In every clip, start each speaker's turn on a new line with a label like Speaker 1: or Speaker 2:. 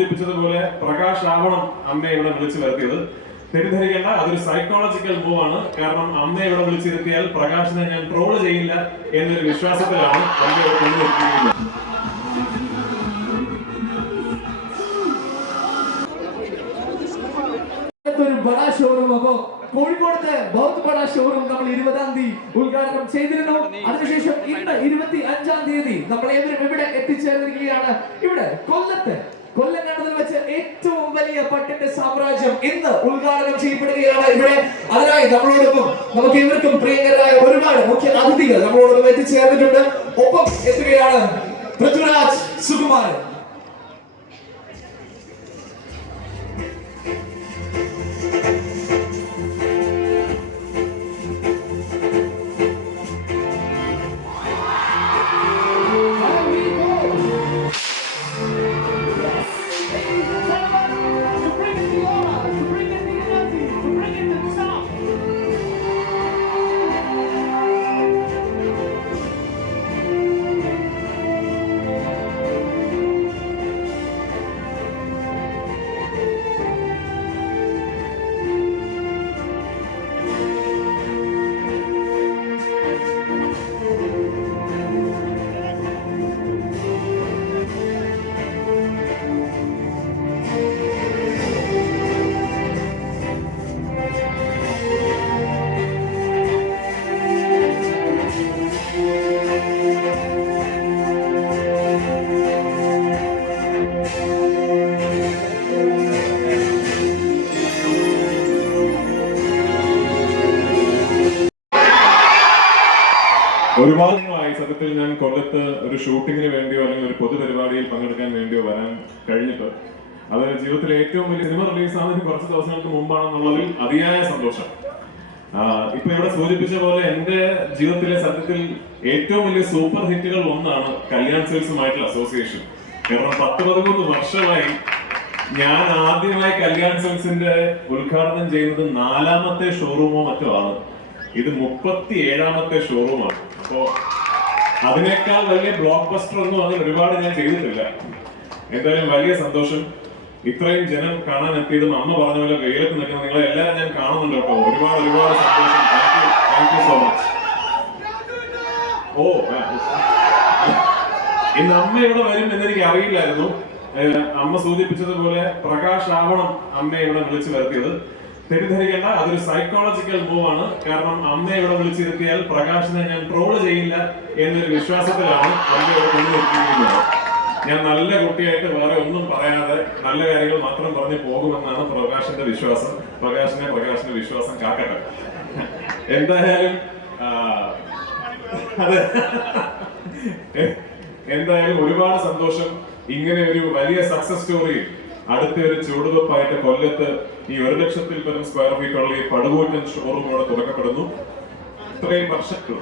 Speaker 1: സൂചിപ്പിച്ചതുപോലെ പ്രകാശ് ആവണം അമ്മയെ ഇവിടെ വിളിച്ചു വരുത്തിയത്. തെറ്റിദ്ധരിക്കേണ്ട അതൊരു സൈക്കോളജിക്കൽ മൂവ് ആണ്. കാരണം അമ്മയെ ഇവിടെ വിളിച്ചിരുത്തിയാൽ പ്രകാശിനെ ഞാൻ ട്രോൾ ചെയ്യില്ല എന്നൊരു വിശ്വാസത്തിലാണ്
Speaker 2: ഒരു ഷോറൂം കോഴിക്കോടത്തെ ബഡാ ഷോറൂം നമ്മൾ ഇരുപതാം തീയതി ഉദ്ഘാടനം ചെയ്തിരുന്നു. അതിനുശേഷം ഇന്ന് ഇരുപത്തി അഞ്ചാം തീയതി നമ്മൾ ഏവരും ഇവിടെ എത്തിച്ചേർന്നിരിക്കുകയാണ്. ഇവിടെ കൊല്ലത്ത് കൊല്ലങ്ങാടത്തിൽ വെച്ച് ഏറ്റവും വലിയ പട്ടിന്റെ സാമ്രാജ്യം ഇന്ന് ഉദ്ഘാടനം ചെയ്യപ്പെടുകയാണ് ഇവിടെ. അതിനായി നമ്മളോടൊപ്പം നമുക്ക് ഇവർക്കും പ്രിയങ്കരായ ഒരുപാട് മുഖ്യ അതിഥികൾ നമ്മളോടൊപ്പം എത്തിച്ചേർന്നിട്ടുണ്ട്. ഒപ്പം എത്തുകയാണ് പൃഥ്വിരാജ് സുകുമാരൻ.
Speaker 1: ഒരുപാട് നിങ്ങളായി സത്യത്തിൽ ഞാൻ കൊല്ലത്ത് ഒരു ഷൂട്ടിങ്ങിന് വേണ്ടിയോ അല്ലെങ്കിൽ ഒരു പൊതുപരിപാടിയിൽ പങ്കെടുക്കാൻ വേണ്ടിയോ വരാൻ കഴിഞ്ഞിട്ട് അത് ജീവിതത്തിലെ ഏറ്റവും വലിയ സിനിമ റിലീസ് ആവുന്നതിന് കുറച്ച് ദിവസങ്ങൾക്ക് മുമ്പാണെന്നുള്ളതിൽ അതിയായ സന്തോഷം. ഇപ്പൊ ഇവിടെ സൂചിപ്പിച്ച പോലെ എന്റെ ജീവിതത്തിലെ സത്യത്തിൽ ഏറ്റവും വലിയ സൂപ്പർ ഹിറ്റുകൾ ഒന്നാണ് കല്യാൺ സിൽസുമായിട്ടുള്ള അസോസിയേഷൻ. കാരണം പത്ത് പതിമൂന്ന് വർഷമായി ഞാൻ ആദ്യമായി കല്യാൺ സിൽസിന്റെ ഉദ്ഘാടനം ചെയ്യുന്നത് നാലാമത്തെ ഷോറൂമോ മറ്റോ ആണ്. ഇത് മുപ്പത്തി ഏഴാമത്തെ ഷോറൂമാണ്. അപ്പോ അതിനേക്കാൾ വലിയ ബ്ലോക്ക് ബസ്റ്റർ ഒന്നും അങ്ങനെ ഒരുപാട് ഞാൻ ചെയ്തിട്ടില്ല. എന്തായാലും വലിയ സന്തോഷം. ഇത്രയും ജനം കാണാൻ എത്തിയതും അമ്മ പറഞ്ഞ പോലെ വെയിലത്ത് നിൽക്കുന്ന നിങ്ങളെ എല്ലാവരും ഞാൻ കാണുന്നുണ്ട് കേട്ടോ. ഒരുപാട് ഒരുപാട് സന്തോഷം. Thank you thank you so much ഓ. ഇന്ന് അമ്മ ഇവിടെ വരും എന്ന് എനിക്ക് അറിയില്ലായിരുന്നു. അമ്മ സൂചിപ്പിച്ചതുപോലെ പ്രകാശ് ആവണം അമ്മയെ ഇവിടെ വിളിച്ചു വരുത്തിയത്. തെറ്റിദ്ധരിക്കേണ്ട അതൊരു സൈക്കോളജിക്കൽ മൂവ് ആണ്. കാരണം അമ്മയെ ഇവിടെ വിളിച്ചിരുത്തിയാൽ പ്രകാശിനെ ഞാൻ ട്രോൾ ചെയ്യില്ല എന്നൊരു വിശ്വാസത്തിലാണ് കൊണ്ടുവരുത്തിയിരിക്കുന്നത് ഞാൻ നല്ല കുട്ടിയായിട്ട് വേറെ ഒന്നും പറയാതെ നല്ല കാര്യങ്ങൾ മാത്രം പറഞ്ഞു പോകുമെന്നാണ് പ്രകാശിന്റെ വിശ്വാസം. പ്രകാശിനെ പ്രകാശിന്റെ വിശ്വാസം കാക്കട്ടെ. എന്തായാലും എന്തായാലും ഒരുപാട് സന്തോഷം. ഇങ്ങനെ ഒരു വലിയ സക്സസ് സ്റ്റോറി അടുത്ത ഒരു ചുവടുവെപ്പായിട്ട് കൊല്ലത്ത് ഈ ഒരു ലക്ഷത്തിൽ പരം സ്ക്വയർ ഫീറ്റുള്ള ഈ പടുകൂറ്റൻ ഷോറൂം കൂടെ തുറക്കപ്പെടുന്നു. ഇത്രയും വർഷങ്ങൾ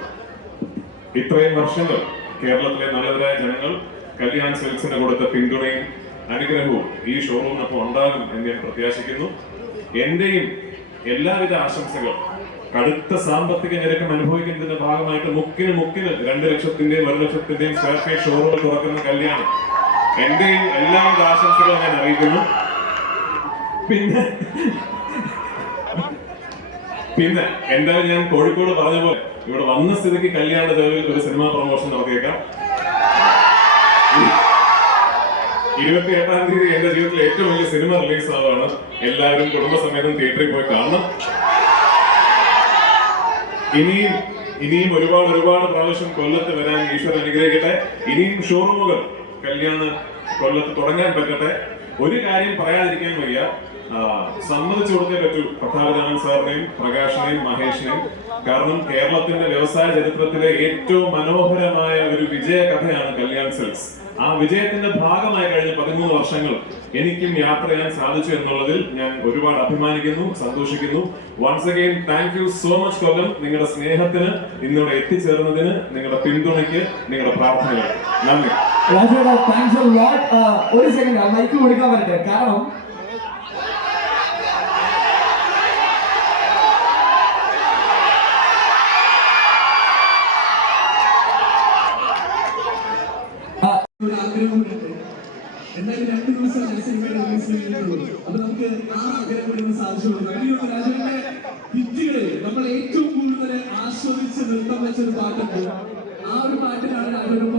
Speaker 1: ഇത്രയും വർഷങ്ങൾ കേരളത്തിലെ നല്ലവരായ ജനങ്ങൾ കല്യാൺ സിൽക്സിന് കൊടുത്ത പിന്തുണയും അനുഗ്രഹവും ഈ ഷോറൂമിനൊപ്പം ഉണ്ടാകും എന്ന് ഞാൻ പ്രത്യാശിക്കുന്നു. എന്റെയും എല്ലാവിധ ആശംസകളും കടുത്ത സാമ്പത്തിക ഞെരുക്കം അനുഭവിക്കുന്നതിന്റെ ഭാഗമായിട്ട് മുക്കിന് മുക്കിന് രണ്ട് ലക്ഷത്തിന്റെയും ഒരു ലക്ഷത്തിന്റെയും സ്ക്വയർ ഫീറ്റ് ഷോറൂം തുറക്കുന്ന കല്യാണം. എന്റെയും എല്ലാവിധ ആശംസകളും ഞാൻ അറിയിക്കുന്നു. പിന്നെ പിന്നെ എന്തായാലും ഞാൻ കോഴിക്കോട് പറഞ്ഞ പോലെ ഇവിടെ വന്ന സ്ഥിതിക്ക് കല്യാണ ചെലവിൽ ഒരു സിനിമ പ്രൊമോഷൻ നടത്തിയേക്കാം. ഇരുപത്തി എട്ടാം തീയതി എന്റെ ജീവിതത്തിലെ ഏറ്റവും വലിയ സിനിമ റിലീസ് ആവുകയാണ് എല്ലാവരും കുടുംബസമേതം തിയേറ്ററിൽ പോയി കാണണം. ഇനിയും ഇനിയും ഒരുപാട് ഒരുപാട് പ്രാവശ്യം കൊല്ലത്ത് വരാൻ ഈശ്വരൻ അനുഗ്രഹിക്കട്ടെ. ഇനിയും ഷോറൂമുകൾ കല്യാണ കൊല്ലത്ത് തുടങ്ങാൻ പറ്റട്ടെ. ഒരു കാര്യം പറയാതിരിക്കാൻ വയ്യ. സമ്മതിച്ചു കൊടുത്തേ പറ്റൂ. പ്രതാപരാമൻ സാറിനെയും പ്രകാശിനെയും മഹേഷിനെയും. കാരണം കേരളത്തിന്റെ വ്യവസായ ചരിത്രത്തിലെ ഏറ്റവും മനോഹരമായ ഒരു വിജയ കഥയാണ് കല്യാൺ സെൽസ് ആ വിജയത്തിന്റെ ഭാഗമായി കഴിഞ്ഞ പതിമൂന്ന് വർഷങ്ങൾ എനിക്കും യാത്ര ചെയ്യാൻ സാധിച്ചു എന്നുള്ളതിൽ ഞാൻ ഒരുപാട് അഭിമാനിക്കുന്നു സന്തോഷിക്കുന്നു. Once again thank you so much Kollam. നിങ്ങളുടെ സ്നേഹത്തിന് ഇന്നിവിടെ എത്തിച്ചേർന്നതിന് നിങ്ങളുടെ പിന്തുണയ്ക്ക് നിങ്ങളുടെ പ്രാർത്ഥനകൾ നന്ദി.
Speaker 2: രാജേട്ടാ താങ്ക്സ് ലോട്ട് ഒരു സെക്കൻഡ് മൈക്ക് കൊടുക്കാൻ പറ്റട്ടെ കാരണം എന്തായാലും രണ്ട് ദിവസം ഞാൻ സിനിമ റിലീസ് അപ്പൊ നമുക്ക് ആഗ്രഹം കൂടി സാധിച്ചുള്ളൂ നന്ദിയുണ്ട് രാജുവിന്റെ ഹിറ്റുകളിൽ നമ്മൾ ഏറ്റവും കൂടുതൽ ആസ്വദിച്ച് നൃത്തം വെച്ച ഒരു പാട്ടുണ്ട്. ആ ഒരു പാട്ടിലാണ് രാജുവിനൊപ്പം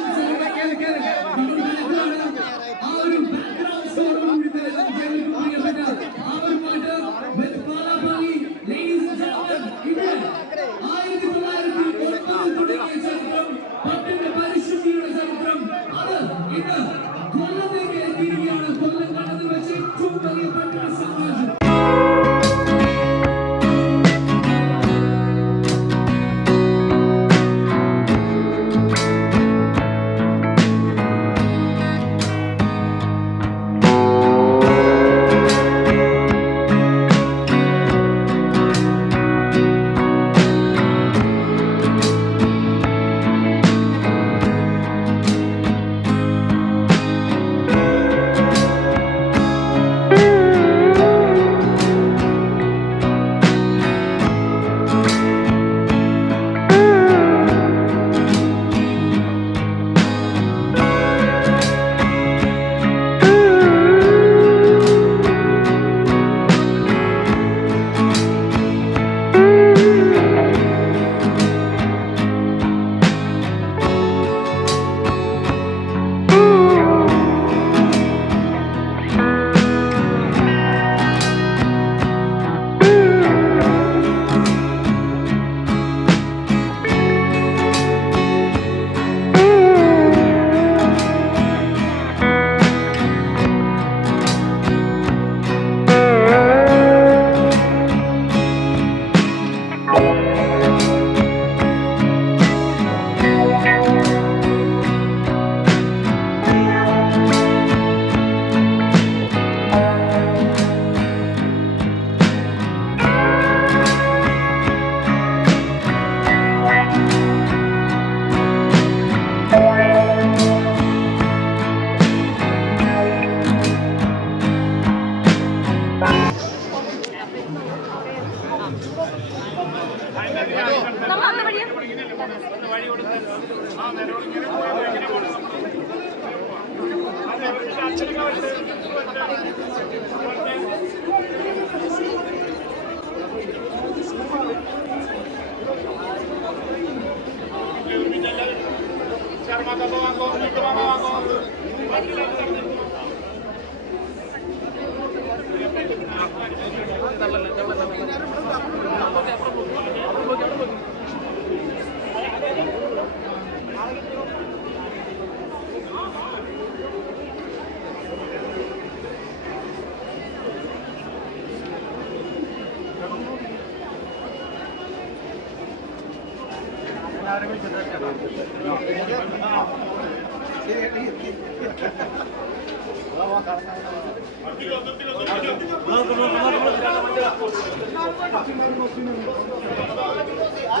Speaker 2: Sarmada boğan oldu, duman oldu.
Speaker 3: Hadi lan あ
Speaker 4: っ!